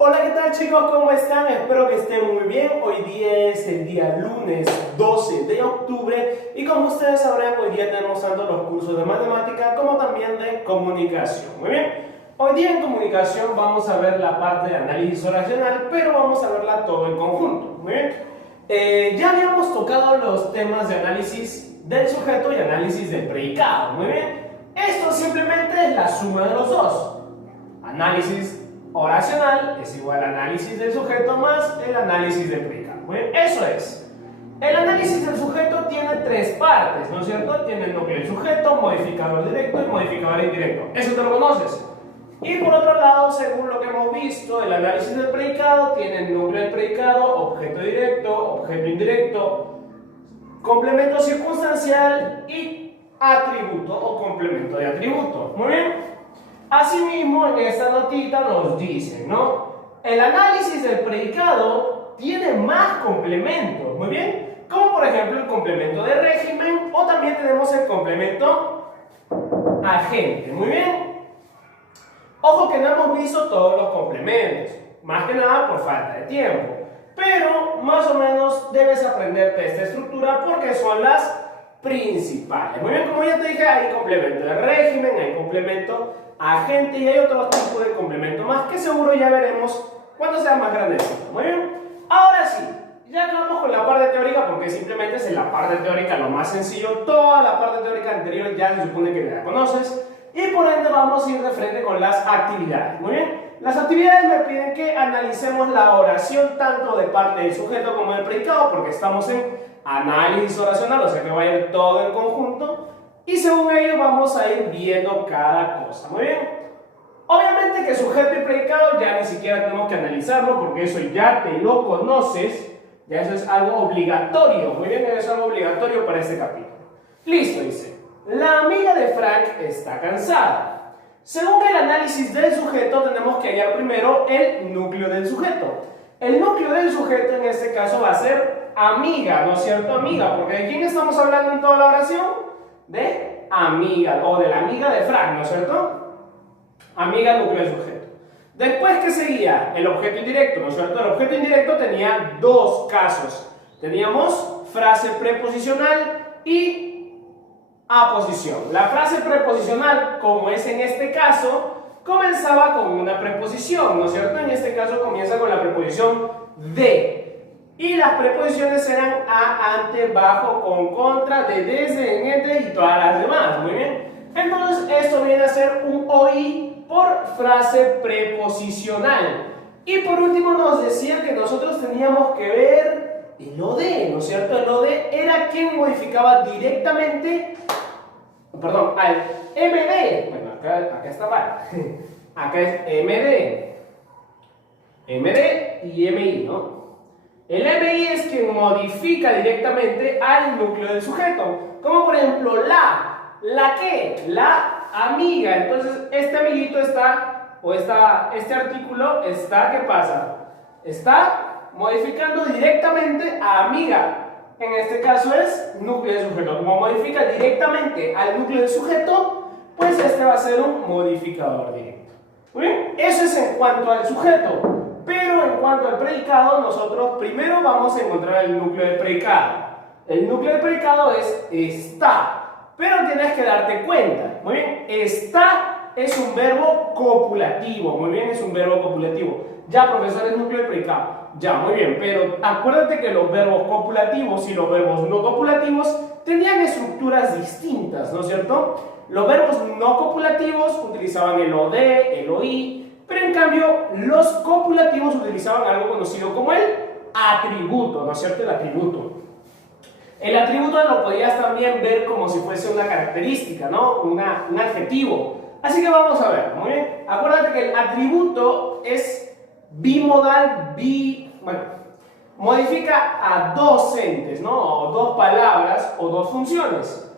Hola, ¿qué tal chicos? ¿Cómo están? Espero que estén muy bien. Hoy día es el día lunes 12 de octubre y como ustedes sabrán, hoy día tenemos tanto los cursos de matemática como también de comunicación. Muy bien. Hoy día en comunicación vamos a ver la parte de análisis oracional, pero vamos a verla todo en conjunto. Muy bien. Ya habíamos tocado los temas de análisis del sujeto y análisis del predicado. Muy bien. Esto simplemente es la suma de los dos. Análisis oracional es igual a análisis del sujeto más el análisis del predicado. Muy bien, eso es. El análisis del sujeto tiene tres partes, ¿no es cierto? Tiene el núcleo del sujeto, modificador directo y modificador indirecto. Eso te lo conoces. Y por otro lado, según lo que hemos visto, el análisis del predicado tiene el núcleo del predicado, objeto directo, objeto indirecto, complemento circunstancial y atributo o complemento de atributo. Muy bien. Asimismo, en esta notita nos dicen, ¿no? El análisis del predicado tiene más complementos, muy bien, como por ejemplo el complemento de régimen o también tenemos el complemento agente, muy bien. Ojo que no hemos visto todos los complementos, más que nada por falta de tiempo, pero más o menos debes aprenderte esta estructura porque son las principales. Muy bien, como ya te dije, hay complemento de régimen, hay complemento agente y hay otro tipo de complemento más que seguro ya veremos cuando sea más grandecito. Muy bien, ahora sí, ya acabamos con la parte teórica porque simplemente es en la parte teórica lo más sencillo. Toda la parte teórica anterior ya se supone que la conoces y por ende vamos a ir de frente con las actividades. Muy bien, las actividades me piden que analicemos la oración tanto de parte del sujeto como del predicado porque estamos en análisis oracional, o sea que va a ir todo en conjunto. Y según ello vamos a ir viendo cada cosa. Muy bien. Obviamente que sujeto y predicado ya ni siquiera tenemos que analizarlo porque eso ya te lo conoces. Ya eso es algo obligatorio. Muy bien, eso es algo obligatorio para este capítulo. Listo, dice. La amiga de Frank está cansada. Según el análisis del sujeto tenemos que hallar primero el núcleo del sujeto. El núcleo del sujeto en este caso va a ser amiga, ¿no es cierto? Amiga, porque ¿de quién estamos hablando en toda la oración? De amiga, o de la amiga de Frank, ¿no es cierto? Amiga, núcleo del sujeto. Después, ¿qué seguía? El objeto indirecto, ¿no es cierto? El objeto indirecto tenía dos casos. Teníamos frase preposicional y aposición. La frase preposicional, como es en este caso, comenzaba con una preposición, ¿no es cierto? En este caso comienza con la preposición de. Y las preposiciones eran a, ante, bajo, con, contra, de, desde, en, entre y todas las demás. Muy bien. Entonces, esto viene a ser un OI por frase preposicional. Y por último nos decía que nosotros teníamos que ver el OD, ¿no es cierto? El OD era quien modificaba directamente, perdón, al MD. Bueno, acá está mal. Acá es MD y MI, ¿no? El MI es quien modifica directamente al núcleo del sujeto, como por ejemplo la que, la amiga. Entonces este amiguito está, o este artículo está, ¿qué pasa? Está modificando directamente a amiga. En este caso es núcleo del sujeto. Como modifica directamente al núcleo del sujeto, pues este va a ser un modificador directo. Muy bien, eso es en cuanto al sujeto. Pero en cuanto al predicado, nosotros primero vamos a encontrar el núcleo del predicado. El núcleo del predicado es está, pero tienes que darte cuenta. Muy bien, está es un verbo copulativo. Muy bien, es un verbo copulativo. Ya, profesor, es núcleo del predicado. Ya, muy bien, pero acuérdate que los verbos copulativos y los verbos no copulativos tenían estructuras distintas, ¿no es cierto? Los verbos no copulativos utilizaban el OD, el OI. Pero en cambio, los copulativos utilizaban algo conocido como el atributo, ¿no es cierto? El atributo. El atributo lo podías también ver como si fuese una característica, ¿no? Un adjetivo. Así que vamos a ver, muy bien. Acuérdate que el atributo es bimodal, bueno, modifica a dos entes, ¿no? O dos palabras o dos funciones.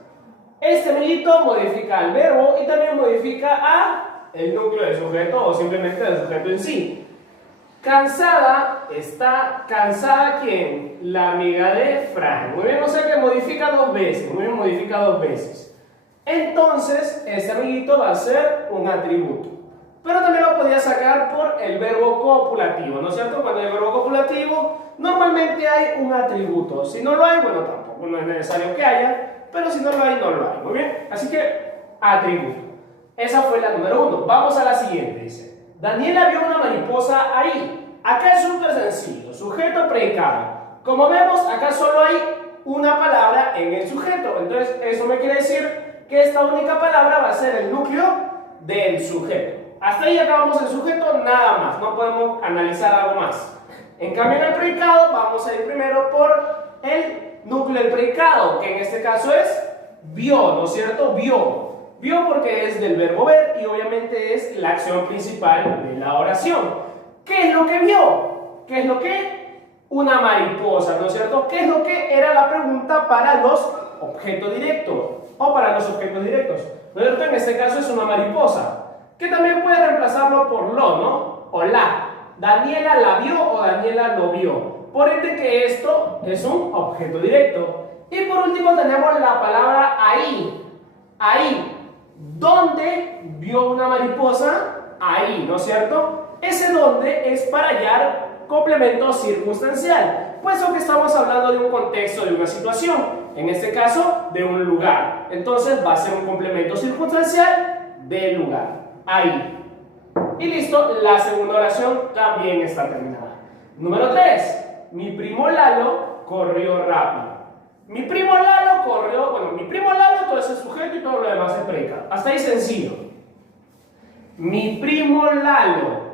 Este amiguito modifica al verbo y también modifica a el núcleo del sujeto o simplemente del sujeto en sí. Cansada, está cansada ¿quién? La amiga de Frank. Muy bien, o sea que modifica dos veces. Muy bien, modifica dos veces. Entonces, este amiguito va a ser un atributo. pero también lo podía sacar por el verbo copulativo, ¿no es cierto? Cuando hay verbo copulativo, normalmente hay un atributo. Si no lo hay, bueno, tampoco no es necesario que haya, pero si no lo hay, no lo hay. Muy bien, así que atributo. Esa fue la número 1. Vamos a la siguiente, dice. Daniela vio una mariposa ahí. Acá es súper sencillo, sujeto, predicado. Como vemos, acá solo hay una palabra en el sujeto. Entonces, eso me quiere decir que esta única palabra va a ser el núcleo del sujeto. Hasta ahí acabamos el sujeto, nada más. No podemos analizar algo más. En cambio, en el predicado, vamos a ir primero por el núcleo del predicado, que en este caso es vio, ¿no es cierto? Vio. Vio porque es del verbo ver y obviamente es la acción principal de la oración. ¿Qué es lo que vio? ¿Qué es lo que? Una mariposa, ¿no es cierto? ¿Qué es lo que era la pregunta para los objetos directos? O para los objetos directos. ¿No es cierto? En este caso es una mariposa, que también puede reemplazarlo por lo, ¿no? O la. Daniela la vio o Daniela lo vio. Por ende que esto es un objeto directo. Y por último tenemos la palabra ahí. Ahí. ¿Dónde vio una mariposa? Ahí, ¿no es cierto? Ese dónde es para hallar complemento circunstancial, puesto que estamos hablando de un contexto, de una situación, en este caso de un lugar. Entonces va a ser un complemento circunstancial del lugar. Ahí. Y listo, la segunda oración también está terminada. Número 3. Mi primo Lalo corrió rápido. Mi primo Lalo corrió, bueno, mi primo Lalo, todo ese sujeto y todo lo demás es predicado. Hasta ahí sencillo. Mi primo Lalo.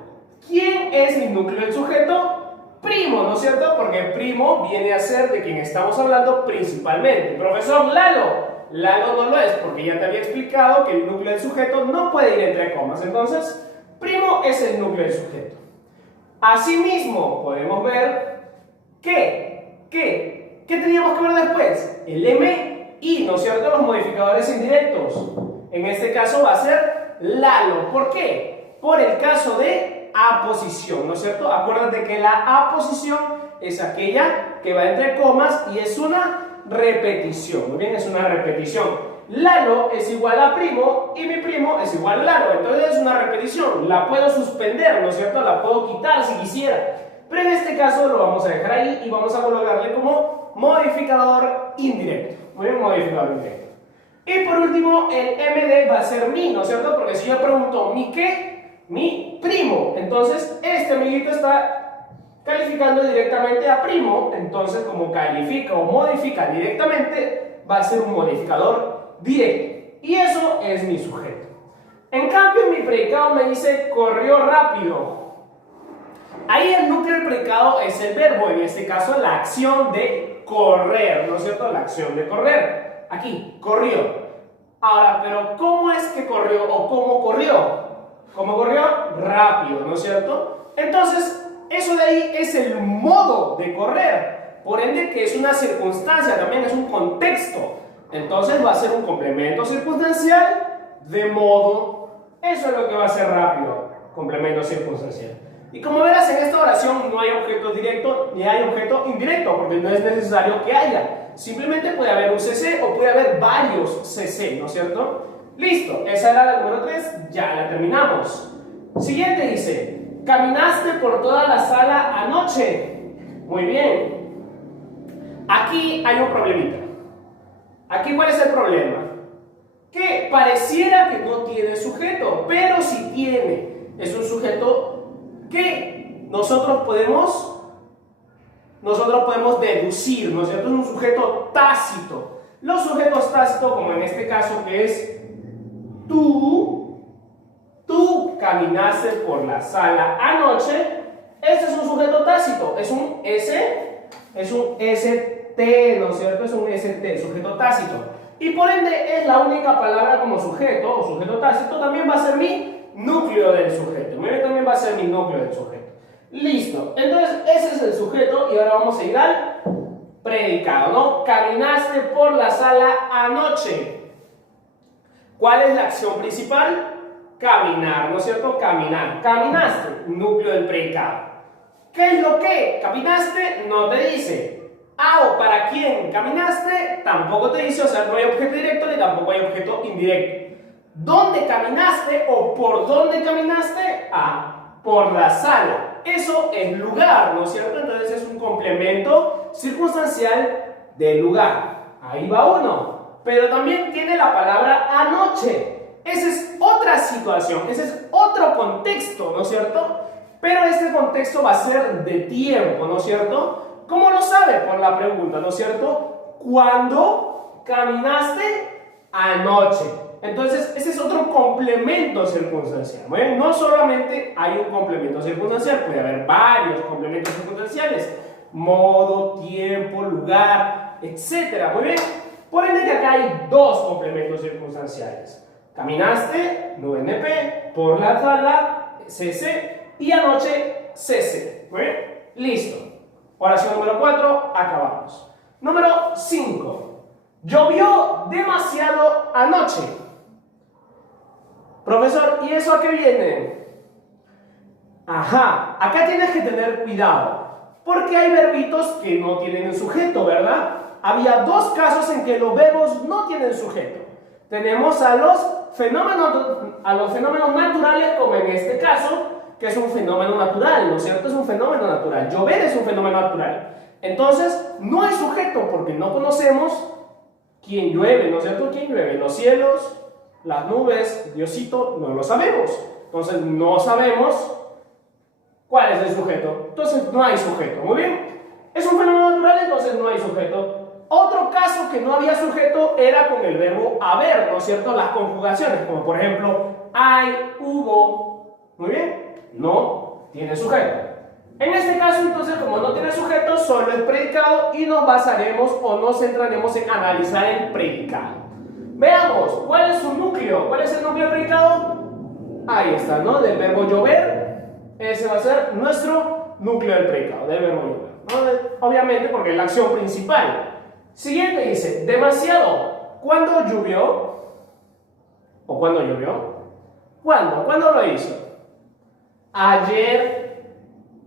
¿Quién es mi núcleo del sujeto? Primo, ¿no es cierto? Porque primo viene a ser de quien estamos hablando principalmente. Profesor Lalo. Lalo no lo es porque ya te había explicado que el núcleo del sujeto no puede ir entre comas. Entonces, primo es el núcleo del sujeto. Asimismo, podemos ver ¿qué teníamos que ver después? El M, I, ¿no es cierto? Los modificadores indirectos. En este caso va a ser Lalo. ¿Por qué? Por el caso de aposición, ¿no es cierto? Acuérdate que la aposición es aquella que va entre comas y es una repetición. Muy bien, es una repetición. Lalo es igual a primo y mi primo es igual a Lalo. Entonces es una repetición. La puedo suspender, ¿no es cierto? La puedo quitar si quisiera. Pero en este caso lo vamos a dejar ahí y vamos a colocarle como modificador indirecto. Muy bien, modificador indirecto. Y por último, el MD va a ser mi, ¿no es cierto? Porque si yo pregunto ¿mi qué? Mi primo. Entonces, este amiguito está calificando directamente a primo. Entonces, como califica o modifica directamente, va a ser un modificador directo. Y eso es mi sujeto. En cambio, mi predicado me dice corrió rápido. Ahí el núcleo del predicado es el verbo, en este caso la acción de correr, ¿no es cierto? La acción de correr. Aquí, corrió. Ahora, pero ¿cómo es que corrió o cómo corrió? ¿Cómo corrió? Rápido, ¿no es cierto? Entonces, eso de ahí es el modo de correr. Por ende, que es una circunstancia, también es un contexto. Entonces va a ser un complemento circunstancial de modo. Eso es lo que va a ser rápido, complemento circunstancial. Y como verás, en esta oración no hay objeto directo ni hay objeto indirecto, porque no es necesario que haya. Simplemente puede haber un CC o puede haber varios CC, ¿no es cierto? Listo, esa era la número 3, ya la terminamos. Siguiente dice, caminaste por toda la sala anoche. Muy bien. Aquí hay un problemita. Aquí, ¿cuál es el problema? Que pareciera que no tiene sujeto, pero sí tiene. Es un sujeto que nosotros podemos deducir, ¿no es cierto? Es un sujeto tácito. Los sujetos tácitos, como en este caso que es tú caminaste por la sala anoche, este es un sujeto tácito, es un ST, ¿no es cierto? Es un ST, sujeto tácito. Y por ende es la única palabra como sujeto o sujeto tácito, también va a ser mi núcleo del sujeto. También va a ser mi núcleo del sujeto. Listo. Entonces, ese es el sujeto y ahora vamos a ir al predicado, ¿no? Caminaste por la sala anoche. ¿Cuál es la acción principal? Caminar, ¿no es cierto? Caminar. Caminaste, núcleo del predicado. ¿Qué es lo que? ¿Caminaste? No te dice. ¿O para quién caminaste? Tampoco te dice, o sea, no hay objeto directo ni tampoco hay objeto indirecto. ¿Dónde caminaste o por dónde caminaste? Por la sala. Eso es lugar, ¿no es cierto? Entonces es un complemento circunstancial del lugar. Ahí va uno. Pero también tiene la palabra anoche. Esa es otra situación, ese es otro contexto, ¿no es cierto? Pero este contexto va a ser de tiempo, ¿no es cierto? ¿Cómo lo sabe? Por la pregunta, ¿no es cierto? ¿Cuándo caminaste anoche? Entonces, ese es otro complemento circunstancial. Muy bien, no solamente hay un complemento circunstancial, puede haber varios complementos circunstanciales. Modo, tiempo, lugar, etc. Muy bien. Por ende que acá hay dos complementos circunstanciales. Caminaste, no NP, por la sala, CC, y anoche, CC. Muy bien. Listo. Oración número 4, acabamos. Número 5. Llovió demasiado anoche. Profesor, ¿y eso a qué viene? Ajá, acá tienes que tener cuidado, porque hay verbitos que no tienen el sujeto, ¿verdad? Había dos casos en que los verbos no tienen sujeto. Tenemos a los fenómenos naturales, como en este caso, que es un fenómeno natural, ¿no es cierto? Es un fenómeno natural. Llover es un fenómeno natural. Entonces, no hay sujeto porque no conocemos quién llueve, ¿no es cierto? ¿Quién llueve? Los cielos, las nubes, Diosito, no lo sabemos. Entonces, no sabemos cuál es el sujeto. Entonces, no hay sujeto. Muy bien. Es un fenómeno natural, entonces no hay sujeto. Otro caso que no había sujeto era con el verbo haber, ¿no es cierto? Las conjugaciones, como por ejemplo, hay, hubo. Muy bien. No tiene sujeto. En este caso, entonces, como no tiene sujeto, solo es predicado y nos basaremos o nos centraremos en analizar el predicado. Veamos, ¿cuál es su núcleo? ¿Cuál es el núcleo del predicado? Ahí está, ¿no? Del verbo llover. Ese va a ser nuestro núcleo del predicado, del verbo llover, ¿no? Obviamente porque es la acción principal. Siguiente dice, demasiado. ¿Cuándo llovió? ¿O cuándo llovió? ¿Cuándo? ¿Cuándo lo hizo? Ayer.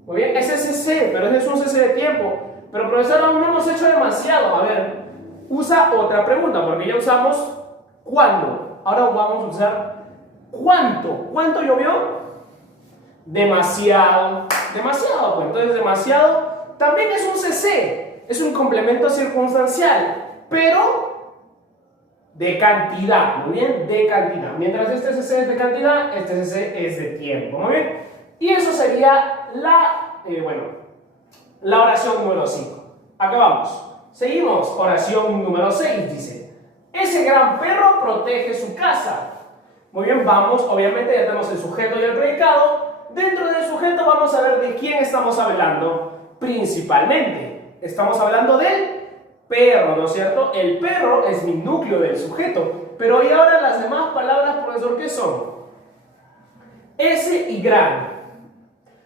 Muy bien, ese es CC, pero ese es un CC de tiempo. Pero profesor, aún no hemos hecho demasiado. A ver, usa otra pregunta, porque ya usamos ¿cuándo? Ahora vamos a usar ¿cuánto? ¿Cuánto llovió? Demasiado. Demasiado, pues entonces demasiado también es un CC, es un complemento circunstancial, pero de cantidad, muy bien, de cantidad. Mientras este CC es de cantidad, este CC es de tiempo, muy bien. Y eso sería la oración número 5. Acabamos. Seguimos. Oración número 6 dice, ese gran perro protege su casa. Muy bien, vamos, obviamente ya tenemos el sujeto y el predicado. Dentro del sujeto vamos a ver de quién estamos hablando principalmente. Estamos hablando del perro, ¿no es cierto? El perro es mi núcleo del sujeto. Pero ¿y ahora las demás palabras, profesor, qué son? Ese y gran.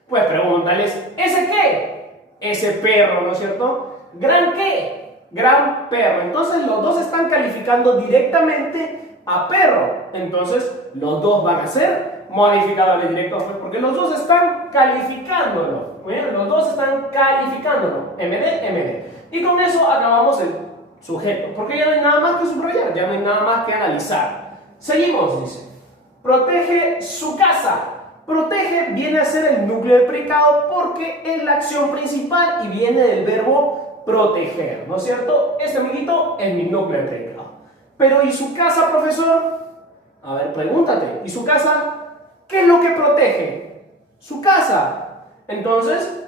Pues pregúntales, ¿ese qué? Ese perro, ¿no es cierto? ¿Gran qué? Gran perro. Entonces los dos están calificando directamente a perro. Entonces los dos van a ser modificadores directos porque los dos están calificándolo. ¿Bien? Los dos están calificándolo. MD, MD. Y con eso acabamos el sujeto. Porque ya no hay nada más que subrayar, ya no hay nada más que analizar. Seguimos, dice. Protege su casa. Protege viene a ser el núcleo del predicado porque es la acción principal y viene del verbo proteger, ¿no es cierto? Este amiguito es mi núcleo del predicado. Pero ¿y su casa, profesor? A ver, pregúntate. ¿Y su casa? ¿Qué es lo que protege? Su casa. Entonces,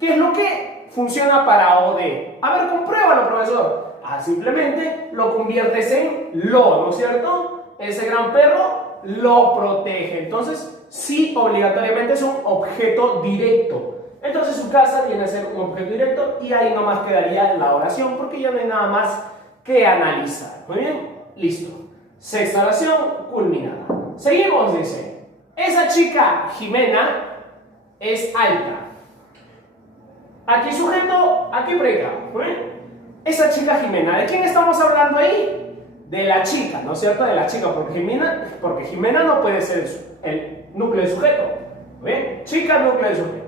¿qué es lo que funciona para OD? A ver, compruébalo, profesor. Simplemente lo conviertes en lo, ¿no es cierto? Ese gran perro lo protege. Entonces, sí, obligatoriamente es un objeto directo. Entonces su casa viene a ser un objeto directo y ahí nomás quedaría la oración porque ya no hay nada más que analizar. Muy bien, listo. Sexta oración culminada. Seguimos, dice. Esa chica, Jimena, es alta. Aquí sujeto, aquí predicado. Muy bien. Esa chica Jimena, ¿de quién estamos hablando ahí? De la chica, ¿no es cierto? De la chica, porque Jimena no puede ser el núcleo del sujeto. ¿Bien? Chica, núcleo del sujeto.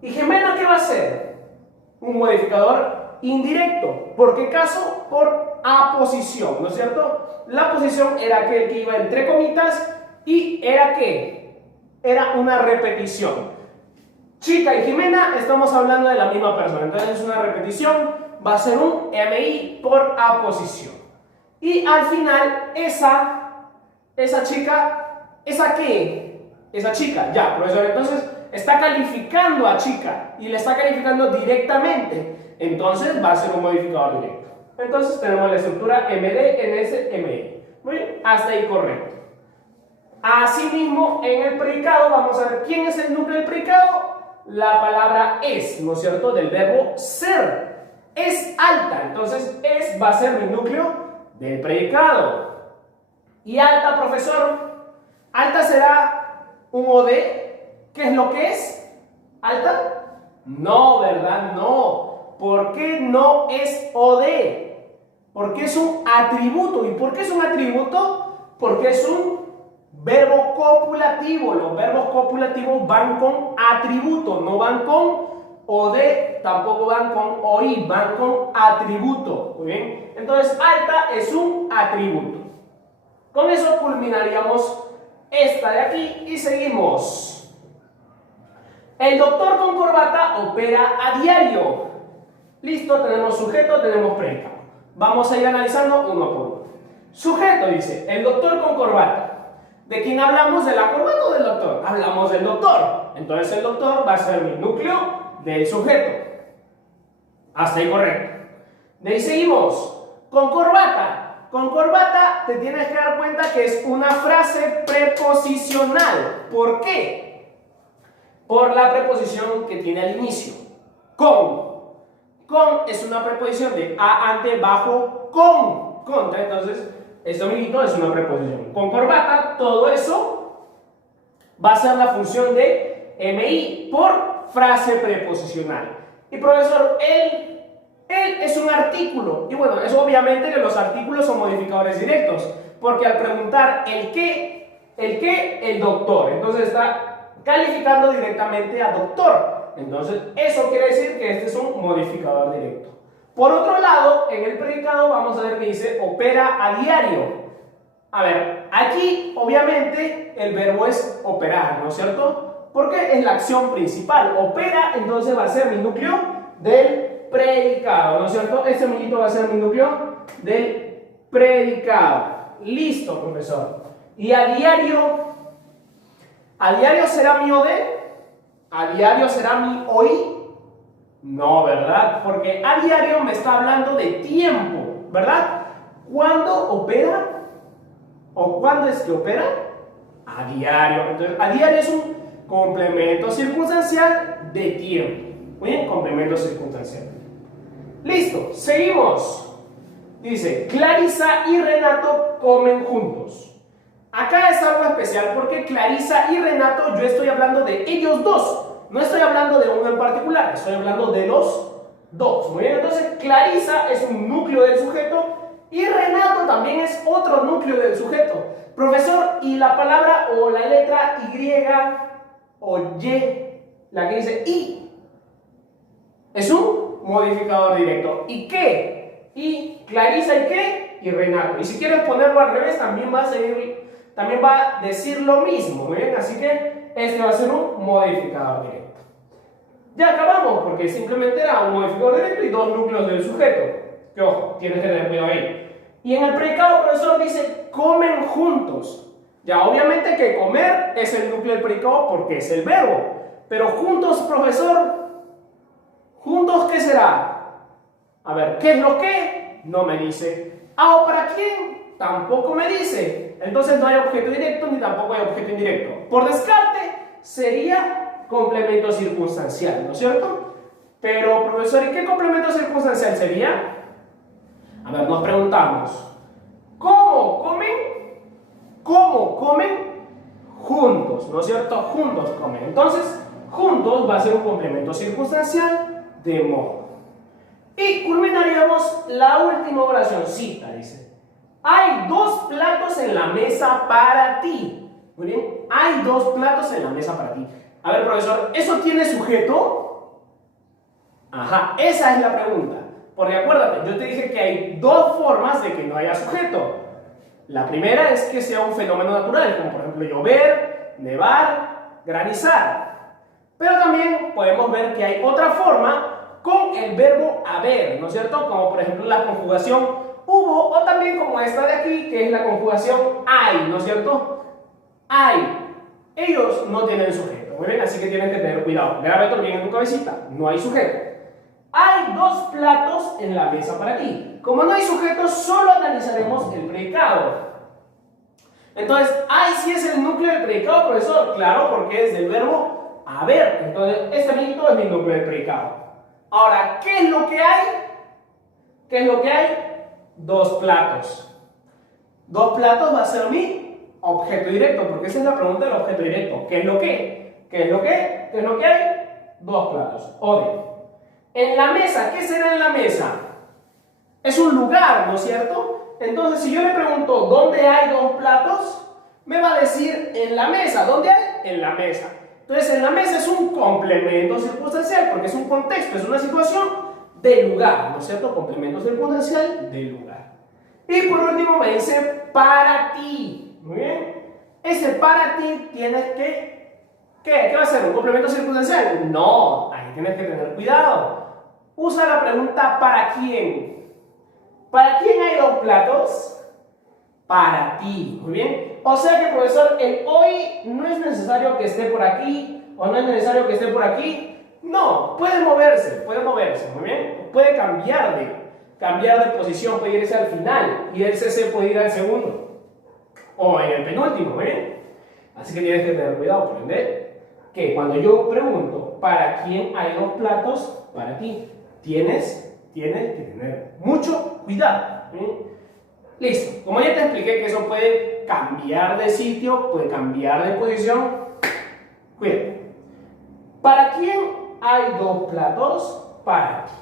¿Y Jimena qué va a ser? Un modificador indirecto. ¿Por qué caso? Por aposición, ¿no es cierto? La posición era aquel que iba entre comitas y era ¿qué? Era una repetición. Chica y Jimena, estamos hablando de la misma persona, entonces es una repetición, va a ser un MI por aposición. Y al final, esa chica, ¿esa qué? Esa chica, ya, profesor, entonces está calificando a chica y le está calificando directamente, entonces va a ser un modificador directo. Entonces tenemos la estructura MD, NS, MI. Muy bien, hasta ahí correcto. Asimismo, en el predicado, vamos a ver quién es el núcleo del predicado. La palabra es, ¿no es cierto? Del verbo ser. Es alta, entonces es va a ser mi núcleo del predicado. Y alta, profesor, alta será un OD. ¿Qué es lo que es? ¿Alta? No, ¿verdad? No. ¿Por qué no es OD? Porque es un atributo. ¿Y por qué es un atributo? Porque es un verbo copulativo. Los verbos copulativos van con atributo, no van con OD, tampoco van con OI, van con atributo. Muy bien. Entonces, alta es un atributo. Con eso culminaríamos esta de aquí y seguimos. El doctor con corbata opera a diario. Listo, tenemos sujeto, tenemos predicado. Vamos a ir analizando uno por uno. Sujeto dice, el doctor con corbata. ¿De quién hablamos? ¿De la corbata o del doctor? Hablamos del doctor. Entonces el doctor va a ser mi núcleo del sujeto. Hasta ahí correcto. De ahí seguimos. Con corbata. Con corbata te tienes que dar cuenta que es una frase preposicional. ¿Por qué? Por la preposición que tiene al inicio. Con. Con es una preposición de a, ante, bajo, con. Contra. Entonces, esto, amiguito, es una preposición. Con corbata, todo eso va a ser la función de MI por frase preposicional. Y profesor, él es un artículo. Y bueno, es obviamente que los artículos son modificadores directos. Porque al preguntar el doctor. Entonces está calificando directamente a doctor. Entonces, eso quiere decir que este es un modificador directo. Por otro lado, en el predicado vamos a ver que dice opera a diario. A ver, aquí obviamente el verbo es operar, ¿no es cierto? Porque es la acción principal. Opera, entonces va a ser mi núcleo del predicado, ¿no es cierto? Este amiguito va a ser mi núcleo del predicado. Listo, profesor. Y a diario será mi OD. ¿A diario será mi OI? No, ¿verdad? Porque a diario me está hablando de tiempo, ¿verdad? ¿Cuándo opera? ¿O cuándo es que opera? A diario. Entonces, a diario es un complemento circunstancial de tiempo. Muy bien, complemento circunstancial. Listo, seguimos. Dice, Clarisa y Renato comen juntos. Acá es algo especial porque Clarisa y Renato, yo estoy hablando de ellos dos. No estoy hablando de uno en particular, estoy hablando de los dos. Muy bien, entonces Clarisa es un núcleo del sujeto y Renato también es otro núcleo del sujeto. Profesor, y la palabra o la letra Y o Y, la que dice I, es un modificador directo. ¿Y qué? Y Clarisa y qué? Y Renato. Y si quieres ponerlo al revés, también va a decir lo mismo. Muy bien, así que este va a ser un modificador directo. Ya acabamos, porque simplemente era un modificador directo y dos núcleos del sujeto. Que ojo, tienes que tener cuidado ahí. Y en el predicado, profesor, dice comen juntos. Ya, obviamente que comer es el núcleo del predicado porque es el verbo. Pero juntos, profesor, ¿juntos qué será? A ver, ¿qué es lo que? No me dice. ¿Ah, o para quién? Tampoco me dice. Entonces no hay objeto directo ni tampoco hay objeto indirecto. Por descarte sería complemento circunstancial, ¿no es cierto? Pero, profesor, ¿y qué complemento circunstancial sería? A ver, nos preguntamos, ¿cómo comen? ¿Cómo comen? Juntos, ¿no es cierto? Juntos comen. Entonces, juntos va a ser un complemento circunstancial de modo. Y culminaríamos la última oracióncita, dice, hay dos platos en la mesa para ti. Muy bien, hay dos platos en la mesa para ti. A ver, profesor, ¿eso tiene sujeto? Ajá, esa es la pregunta. Porque acuérdate, yo te dije que hay dos formas de que no haya sujeto. La primera es que sea un fenómeno natural, como por ejemplo llover, nevar, granizar. Pero también podemos ver que hay otra forma con el verbo haber, ¿no es cierto? Como por ejemplo la conjugación hubo, o también como esta de aquí, que es la conjugación hay, ¿no es cierto? Hay. Ellos no tienen sujeto, muy bien, así que tienes que tener cuidado. Grábalo bien en tu cabecita, no hay sujeto. Hay dos platos en la mesa para ti. Como no hay sujeto, solo analizaremos el predicado. Entonces, hay sí es el núcleo del predicado, profesor. Claro, porque es del verbo haber. Entonces, este amiguito es mi núcleo del predicado. Ahora, ¿qué es lo que hay? ¿Qué es lo que hay? Dos platos. Dos platos va a ser mi objeto directo, porque esa es la pregunta del objeto directo. ¿Qué es lo que? ¿Qué es lo que? ¿Qué es lo que hay? Dos platos. Ode. En la mesa, ¿qué será en la mesa? Es un lugar, ¿no es cierto? Entonces, si yo le pregunto ¿dónde hay dos platos? Me va a decir en la mesa. ¿Dónde hay? En la mesa. Entonces, en la mesa es un complemento circunstancial, porque es un contexto, es una situación de lugar, ¿no es cierto? Complemento circunstancial de lugar. Y por último me dice para ti. Muy bien. Ese para ti tienes que... ¿Qué va a ser? ¿Un complemento circunstancial? No, ahí tienes que tener cuidado. Usa la pregunta ¿para quién? ¿Para quién hay dos platos? Para ti. Muy bien. O sea que, profesor, el hoy no es necesario que esté por aquí o no es necesario que esté por aquí. No, puede moverse, muy bien. Puede cambiar de posición, puede irse al final y el CC puede ir al segundo o en el penúltimo, muy bien. Así que tienes que tener cuidado, por ende, que cuando yo pregunto ¿para quién hay dos platos? Para ti. Tienes que tener mucho cuidado. Listo. Como ya te expliqué que eso puede cambiar de sitio, puede cambiar de posición, cuídate. ¿Para quién hay dos platos? Para ti.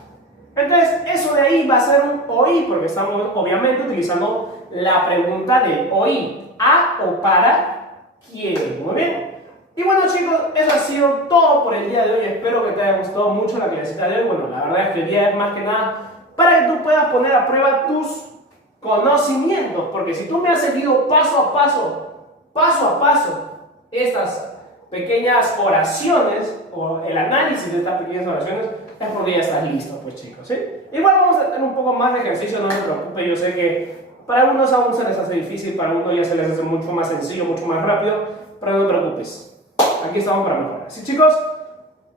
Entonces, eso de ahí va a ser un OI, porque estamos obviamente utilizando la pregunta de OI. ¿A o para quién? Muy bien. Y bueno, chicos, eso ha sido todo por el día de hoy. Espero que te haya gustado mucho la clasita de hoy. Bueno, la verdad es que el día es más que nada para que tú puedas poner a prueba tus conocimientos. Porque si tú me has seguido paso a paso, estas pequeñas oraciones o el análisis de estas pequeñas oraciones, es porque ya estás listo, pues chicos, ¿sí? Igual vamos a tener un poco más de ejercicio, no se preocupe. Yo sé que para algunos aún se les hace difícil, para algunos ya se les hace mucho más sencillo, mucho más rápido, pero no te preocupes. Aquí estamos para mejorar. ¿Sí, chicos?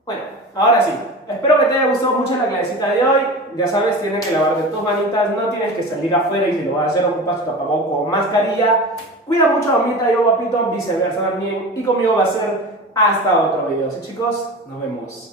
Bueno, ahora sí. Espero que te haya gustado mucho la clasita de hoy. Ya sabes, tienes que lavarte tus manitas, no tienes que salir afuera y si lo vas a hacer, ocupas tu tapabocas con mascarilla. Cuida mucho a mamita y yo, papito, viceversa también. Y conmigo va a ser hasta otro video. ¿Sí, chicos? Nos vemos.